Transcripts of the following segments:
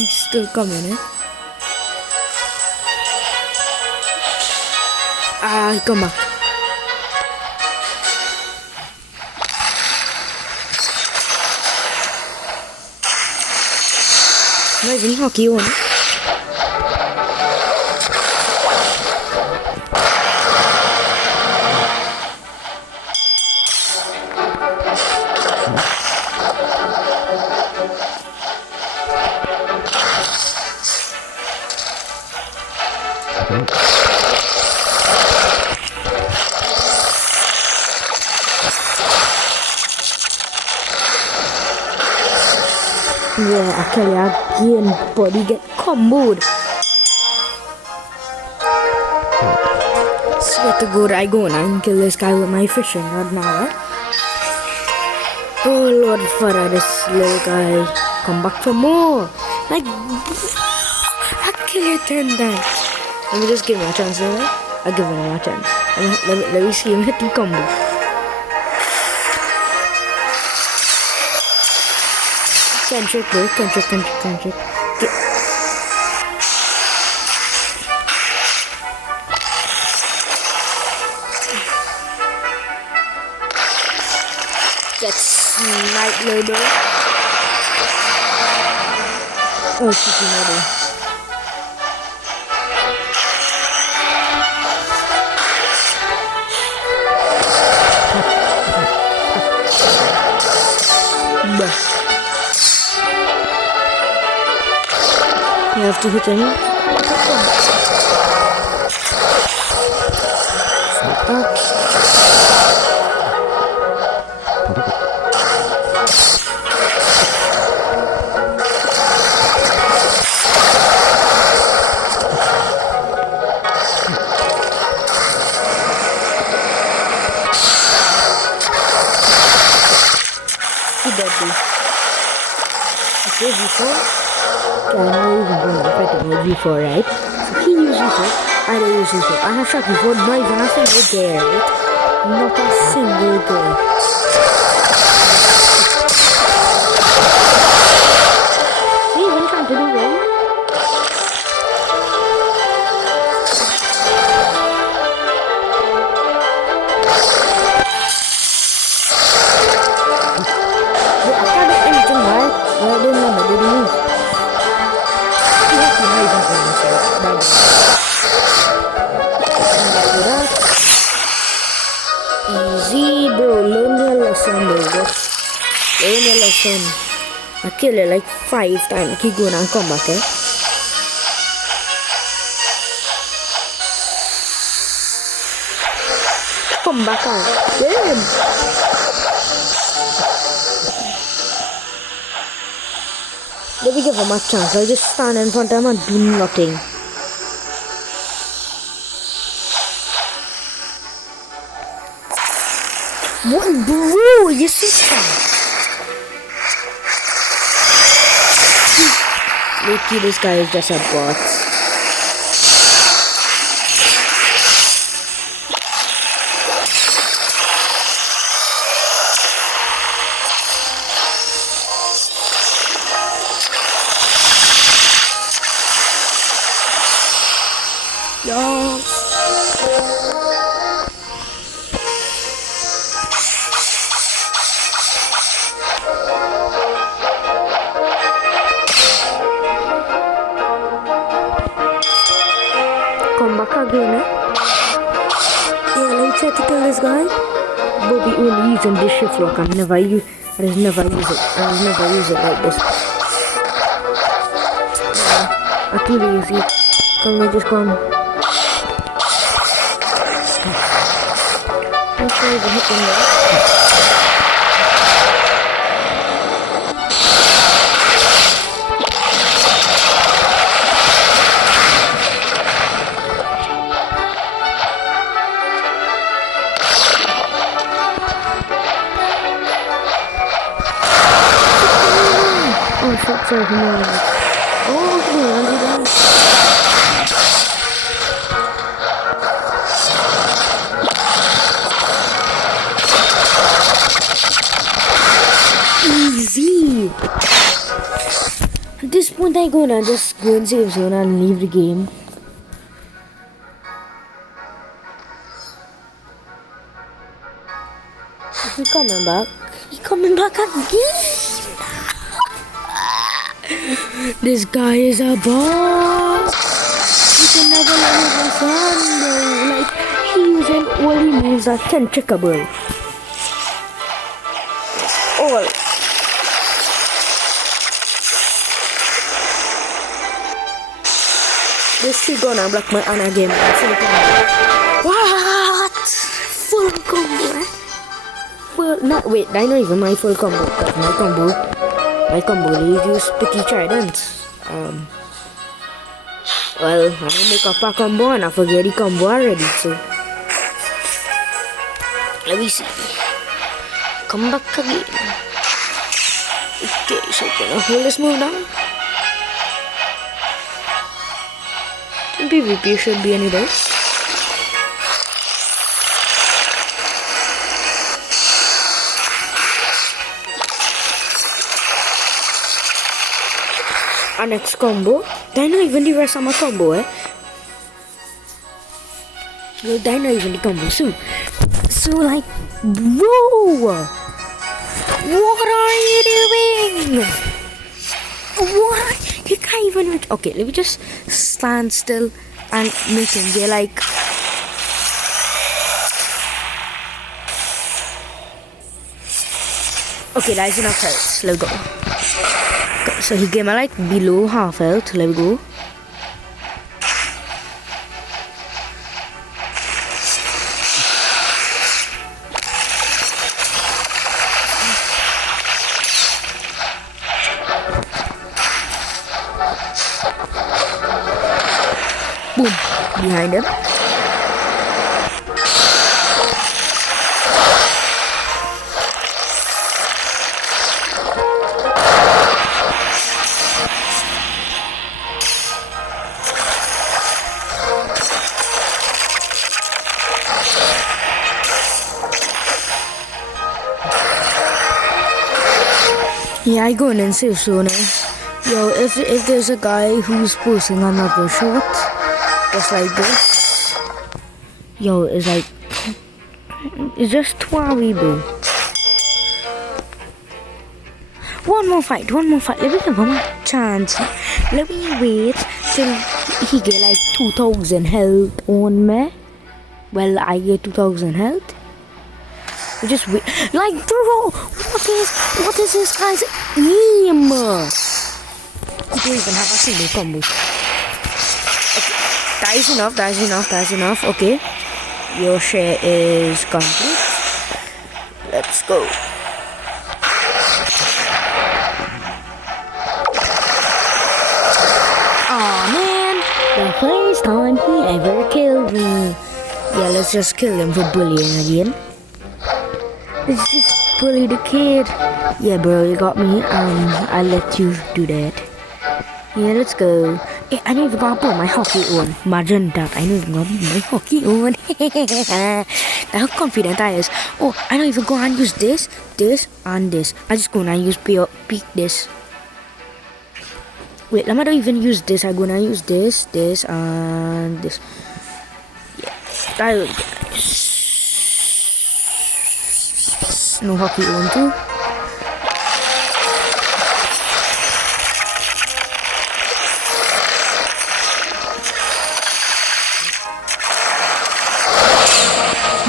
and he's still coming, eh? Ah, he come back. Not even hockey one. Yeah, I tell you again, body get comboed. Swear to God, I go now and kill this guy with my fishing rod now, eh? Oh Lord Father, this little guy come back for more. Like, I kill you 10 times. Let me just give him a chance, alright? I'll give him a chance. Let me see him hit the combo. Cantrip, bro. Cantrip. Get sniped, little bro. Oh, shit, you know that. You have to hit him. He dead, dude. Okay, before. Okay, I know he's going to fight him with V4, right? So he used V4, I don't use V4. I have shot V4, not even a single dare, right? Not a single dare. He even trying to do well. Yeah, I can't do anything, right? Well, I don't know, but I didn't move. Easy, bro. Learn your lesson, bro. Just learn your lesson. I kill it like 5 times. Keep going and come back, eh? Come back out. Damn. Let me give him a chance. I just stand in front of him and do nothing. What, bro? You're so fast. Look, this guy is just a bot. Come back again, eh? Yeah, let me try to kill this guy. But we only using this shift lock. I just never use it like this. I'm too lazy. Come on, just come. I'm sorry for hitting that. Oh shit, sorry, come on. Oh, come on, do that. Easy. this point, I gonna just go in save zone and leave the game. He coming back. He coming back again. This guy is a boss. He can never let him run, bro. Like, he using all he moves that can trickable. All. This is gonna block my Anna game. Full combo. What? Full combo, eh? Full, not, wait, I not even my full combo. My combo is use Sticky Tridents. Well, I don't make up a combo and I forget the combo already, so. Let me see. Come back again. Okay, so can I hold this move down? PvP should be any day. Our next combo. Did I not even the rest of my combo, eh? Well, did I not even the combo soon? So, like, bro! What are you doing? What? You can't even reach. Okay, let me just stand still and make him get like. Okay, that's enough health. Let's go. So he gave me like below half health. Let's go. Boom, behind him. Yeah, I go in and save zone. Yo, if there's a guy who's posting another shot, just like this. Yo, it's like, it's just twawy, bro. One more fight. Let me give him a chance. Let me wait till he get like 2,000 health on me. Well, I get 2,000 health. We just wait. Like, bro, what is this guy's aim? He don't even have a single combo. Okay, that's enough. Okay, your share is complete. Let's go. Aw, man, the first time he ever killed me. Yeah, let's just kill him for bullying again. Let's just bully the kid. Yeah, bro, you got me. I'll let you do that. Yeah, let's go. Hey, I don't even gonna put my hockey on. Imagine that. I don't even gonna put my hockey on. How confident I is. Oh, I don't even gonna use this, and this. I just gonna use pick this. Wait, I'm not even use this. I'm gonna use this, and this. Yeah, that will be nice. No hockey on too.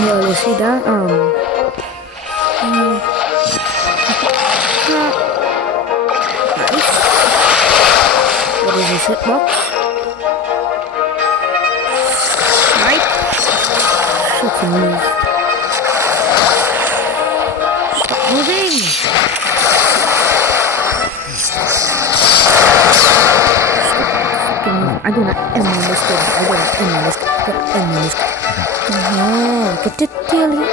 Yeah, let's see that. Nice. What is this hitbox? Right. Fucking move. Stop moving. I'm gonna end this game. Yeah, get it, Tilly.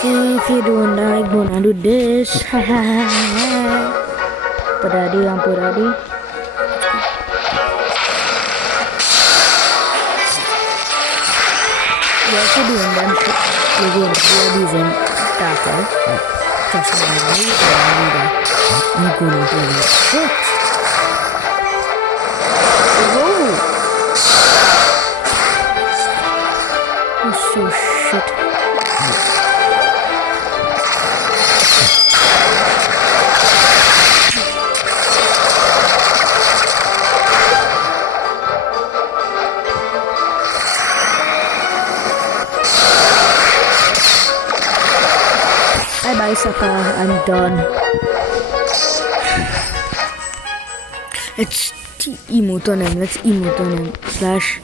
Okay, if you're doing that, I'm gonna do this. Padadi, I'm Padadi. Yeah, if you're doing them, you're using tackle. Trust me, I'm gonna do it. Shit! Whoa! That's so shit. Bye, Saka. I'm done. Let's emote on him. Let's emote on him. Slash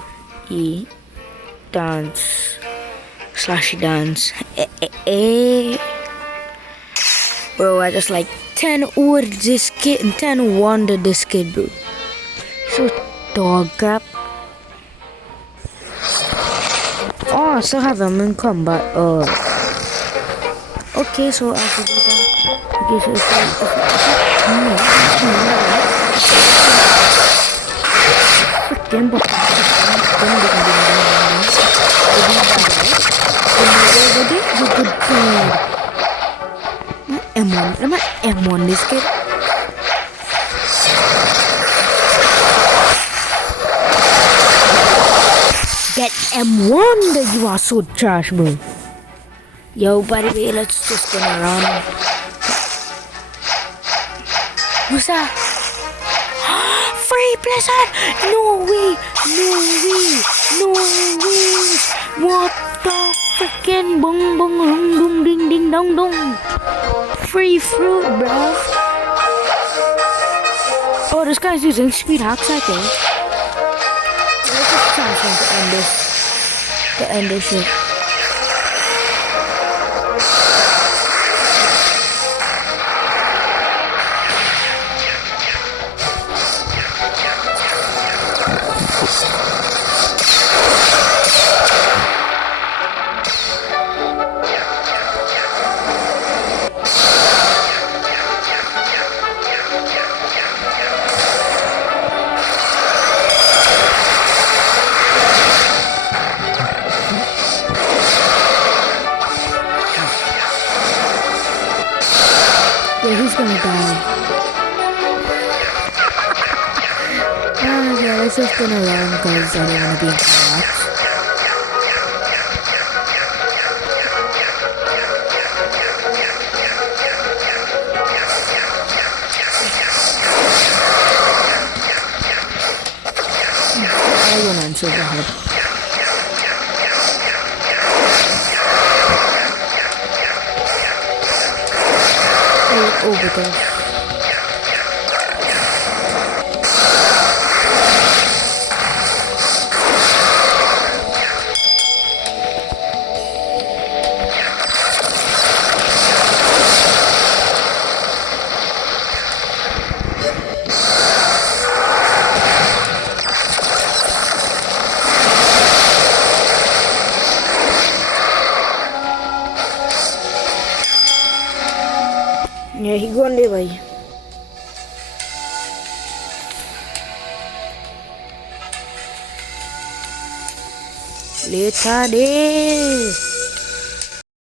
E dance. Slash dance. Bro, I just like 10 over this kid and 10 wonder this kid, bro. So dog crap. Oh, I still have him in combat. Okay, so after that, okay, so it's like, freaking book. M1 this kid. Get M1 that you are so trash, bro. Yo, by the way, let's just go around. What's that? Free Blizzard! No way! No way! No way! What the freaking bong bong hung dong ding ding dong dong! Free fruit, bruv! Oh, this guy's using speed hacks, I think. Let's just try to end this. To end this shit. Yeah, he's gonna die. Yeah, let's just gonna run because I don't wanna be in combat. I wanna answer the help. Over there. यही गोंडे भाई लेटा दे